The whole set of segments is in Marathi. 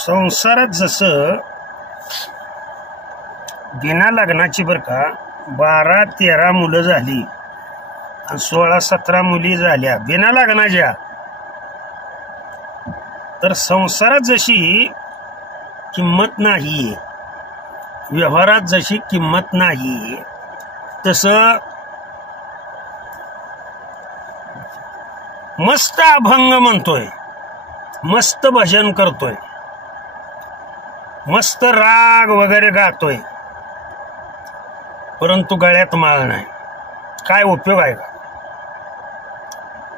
संसारात जसं बिना लग्नाची बरं का 12-13 मुलं झाली आणि 16-17 मुली झाल्या बिना लग्नाच्या, तर संसारात जशी किंमत नाही, व्यवहारात जशी किंमत नाही, तसं मस्त अभंग म्हणतोय, मस्त भजन करतोय, मस्त राग वगैरे गातोय, परंतु गळ्यात माळ नाही, काय उपयोग आहे का?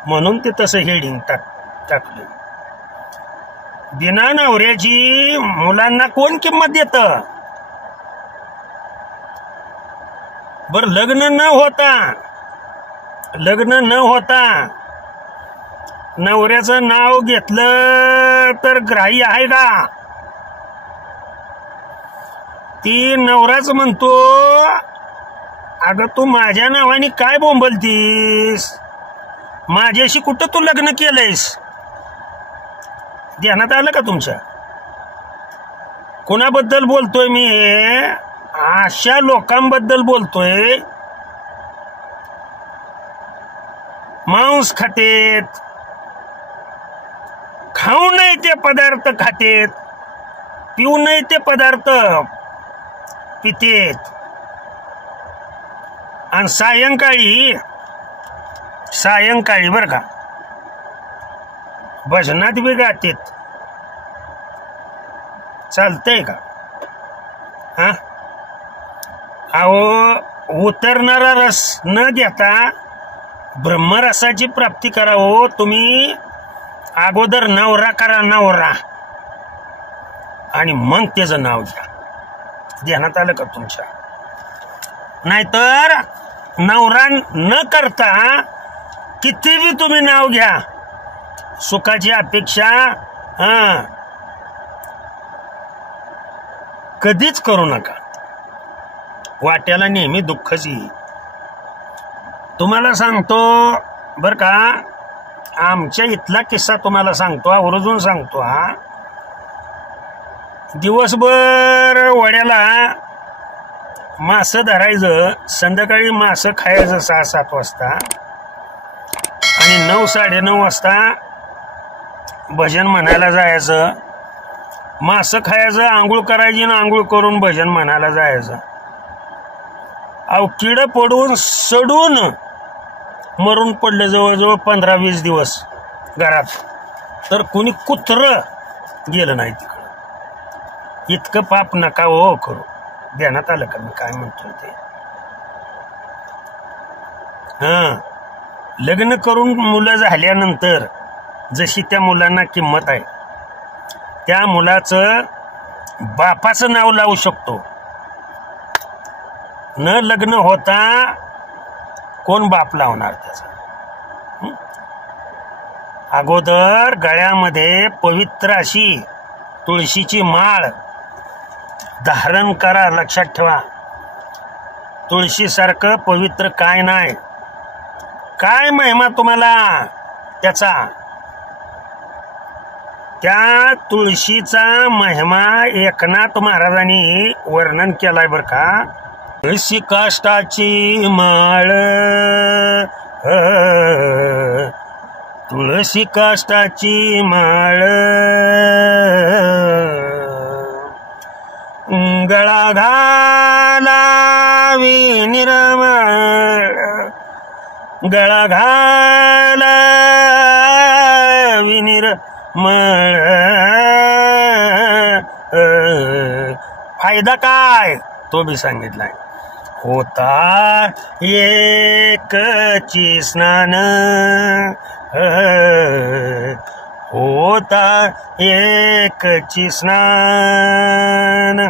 म्हणून ते तसं हेडिंग टाकलं. बिना नवऱ्याची मुलांना कोण किंमत देत? बर लग्न न होता नवऱ्याचं नाव घेतलं तर ग्राह्य आहे का? ती नवराच म्हणतो, अगं तू माझ्या नावाने काय बोंबलतीस? माझ्याशी कुठं तू लग्न केलंयस? ध्यानात आलं का तुमच्या? कोणाबद्दल बोलतोय मी? अशा लोकांबद्दल बोलतोय, मांस खातेत, खाऊ नये ते पदार्थ खातेत, पिऊ नये ते पदार्थ पितेत, आणि सायंकाळी बर का भजनात बी गातेत. चालतंय का? हा, अहो उतरणारा रस न घेता ब्रह्मरसाची प्राप्ती करावं. तुम्ही अगोदर नवरा करा, नवरा, आणि मग त्याचं नाव घ्या. ध्यानात आलं का तुमच्या? नाहीतर नवरा न करता किती बी तुम्ही नाव घ्या, सुखाची अपेक्षा कधीच करू नका. वाट्याला नेहमी दुःखच येईल. तुम्हाला सांगतो बर का, आमच्या इथला किस्सा तुम्हाला सांगतो, आवर्जून सांगतो. हा, दिवसभर वड्याला मासं धरायचं, संध्याकाळी मासं खायचं 6-7 वाजता, आणि 9-9:30 वाजता भजन म्हणायला जायचं. मासं खायचं, आंघोळ करायची, ना आंघोळ करून भजन म्हणायला जायचं. अहो किड पडून सडून मरून पडले जवळजवळ 15-20 दिवस घरात, तर कुणी कुत्र गेलं नाही तिकडं. इतकं पाप नका हो करू. ध्यानात आलं का मी काय म्हणतोय ते? लग्न करून मुलं झाल्यानंतर जशी त्या मुलांना किंमत आहे, त्या मुलाचं बापाचं नाव लावू शकतो. न लग्न होता कोण बाप लावणार त्याचं? अगोदर गळ्यामध्ये पवित्र अशी तुळशीची माळ धारण करा. लक्षात ठेवा, तुळशीसारखं पवित्र काय नाही. काय महिमा तुम्हाला त्याचा? त्या तुळशीचा महिमा एकनाथ महाराजांनी वर्णन केलाय बर का. तुळशी काष्टाची माळ, तुळशी काष्टाची माळ, गळा घालावी निर्मळ, गळा घालावी निर्मळ. फायदा काय तो बी सांगितलाय. होता एकची स्नान, होता एकची स्नान.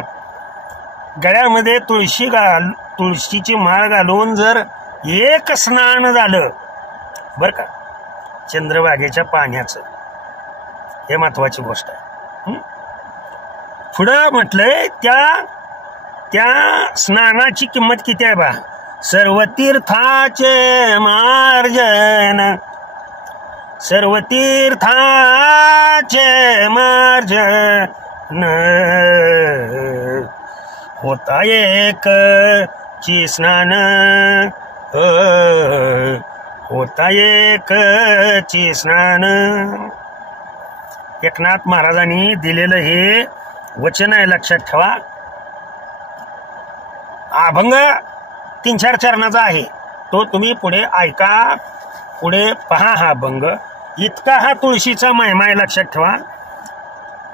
गळ्यामध्ये तुळशीची माळ घालून जर एक स्नान झालं बर का, चंद्रभागेच्या पाण्याचं, हे महत्वाची गोष्ट आहे. पुढं म्हटलंय त्या स्नानाची किंमत किती आहे बा. सर्व तीर्थाचे मार्जन, सर्व तीर्थाचे मार्जन, न होता एक ची स्नान होता एक ची स्नान. एकनाथ महाराजांनी दिलेलं हे वचन आहे, लक्षात ठेवा. अभंग 3-4 चरणाचा आहे, तो तुम्ही पुढे ऐका, पुढे पहा. हा अभंग इतका हा तुळशीचा महिमा आहे, लक्षात ठेवा.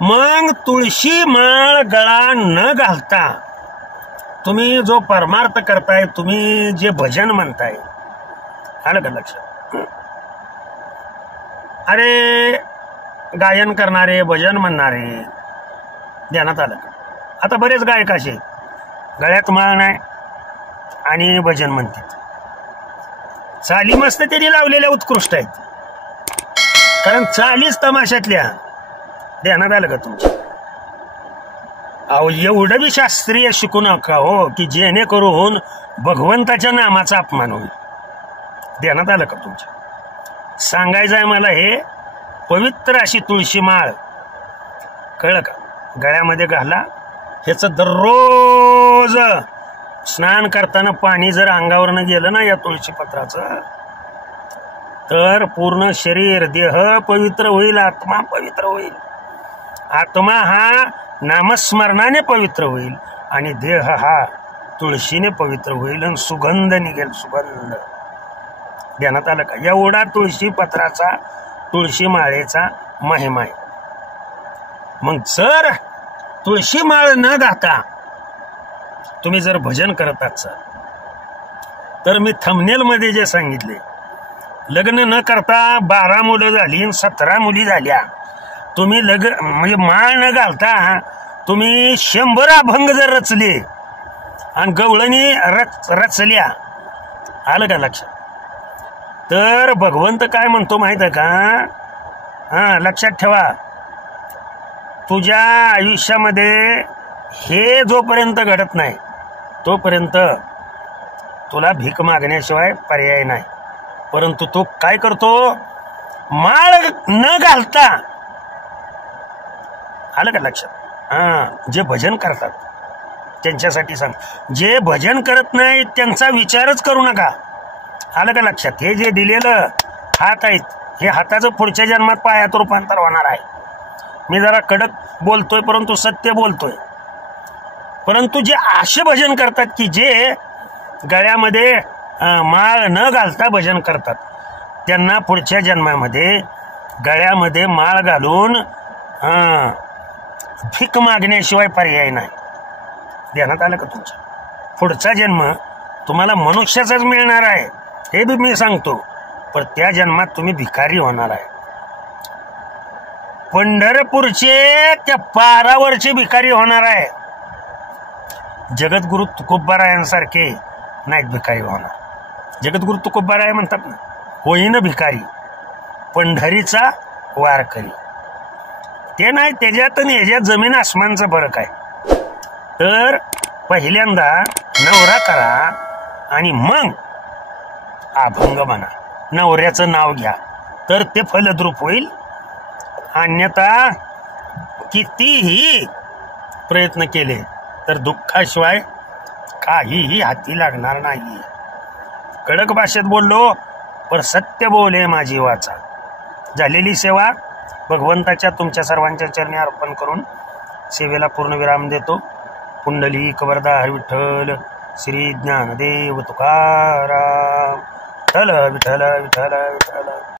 मग तुळशी माळ गळा न घालता तुम्ही जो परमार्थ करताय, तुम्ही जे भजन म्हणताय, आलं का लक्षात? अरे गायन करणारे, भजन म्हणणारे ध्यानात आलं का? आता बरेच गायक असे गळ्यात माळ नाही आणि भजन म्हणतात. चाली मस्त त्यांनी लावलेल्या उत्कृष्ट आहेत, कारण चालीच तमाशातल्या. ध्यानात आलं का तुमच्या? अहो एवढं बी शास्त्रीय शिकू नका हो, की जेणेकरून भगवंताच्या नामाचा अपमान होईल. ध्यानात आलं का तुमच्या? सांगायचं आहे मला, हे पवित्र अशी तुळशी माळ, कळलं का, गळ्यामध्ये घाला. ह्याचं दररोज स्नान करताना पाणी जर अंगावरनं गेलं ना या तुळशी पत्राचं, तर पूर्ण शरीर देह पवित्र होईल, आत्मा पवित्र होईल. आत्मा हा नामस्मरणाने पवित्र होईल आणि देह हा तुळशीने पवित्र होईल आणि सुगंध निघेल, सुगंध. ध्यानात आलं का? एवढा तुळशी पत्राचा, तुळशी माळेचा महिमा आहे. मग जर तुळशी माळ न गाता तुम्ही जर भजन करत असाल, तर मी थंबनेल मध्ये जे सांगितले, लग्न न करता 12 मुलं झाली, 17 मुली झाल्या, तुम्ही लग्न म्हणजे माळ न घालता तुम्ही 100 अभंग जर रचले आणि गवळणी रचल्या, आलं का लक्षात? तर भगवंत काय म्हणतो माहित आहे का? लक्षात ठेवा, तुझ्या आयुष्यामध्ये हे जोपर्यंत घडत नाही तोपर्यंत तुला भीक मागण्याशिवाय पर्याय नाही. परंतु तो काय करतो? माळ न घालता, आलं का लक्षात? जे भजन करतात त्यांच्यासाठी सांग, जे भजन करत नाही त्यांचा विचारच करू नका. आलं का लक्षात? हे जे दिलेलं हात आहेत, हे हाताचं पुढच्या जन्मात पायात रूपांतर होणार आहे. मी जरा कडक बोलतोय परंतु सत्य बोलतोय. परंतु जे असे भजन करतात की जे गळ्यामध्ये माळ न घालता भजन करतात, त्यांना पुढच्या जन्मामध्ये गळ्यामध्ये माळ घालून भीक मागण्याशिवाय पर्याय नाही. ध्यानात आलं का तुमच्या? पुढचा जन्म तुम्हाला मनुष्याचाच मिळणार आहे, हे बी मी सांगतो, पण त्या जन्मात तुम्ही भिकारी होणार आहे. पंढरपूरचे त्या पारावरचे भिकारी होणार आहे. जगद्गुरु तुकोबारायांसारखे नाहीत भिकारी होणार. जगद्गुरु तुकोबाराय म्हणतात ना, होईन भिकारी पंढरीचा वारकरी. ते नाही, त्याच्यात आणि ह्याच्यात जमीन आसमानचा फरक आहे. तर पहिल्यांदा नवरा करा आणि मग अभंग म्हणा, नवऱ्याचं नाव घ्या, तर ते फलद्रूप होईल. अन्यथा कितीही प्रयत्न केले तर दुःखाशिवाय काहीही हाती लागणार नाही. कडक भाषेत बोललो पर सत्य बोले माझी वाचा. झालेली सेवा भगवंताच्या तुमच्या सर्वांच्या चरणी अर्पण करून सेवेला पूर्णविराम देतो. पुंडलिक वरदा विठ्ठल श्री ज्ञानदेव तुकाराम. विठ्ठल विठ्ठल विठ्ठल विठ्ठल.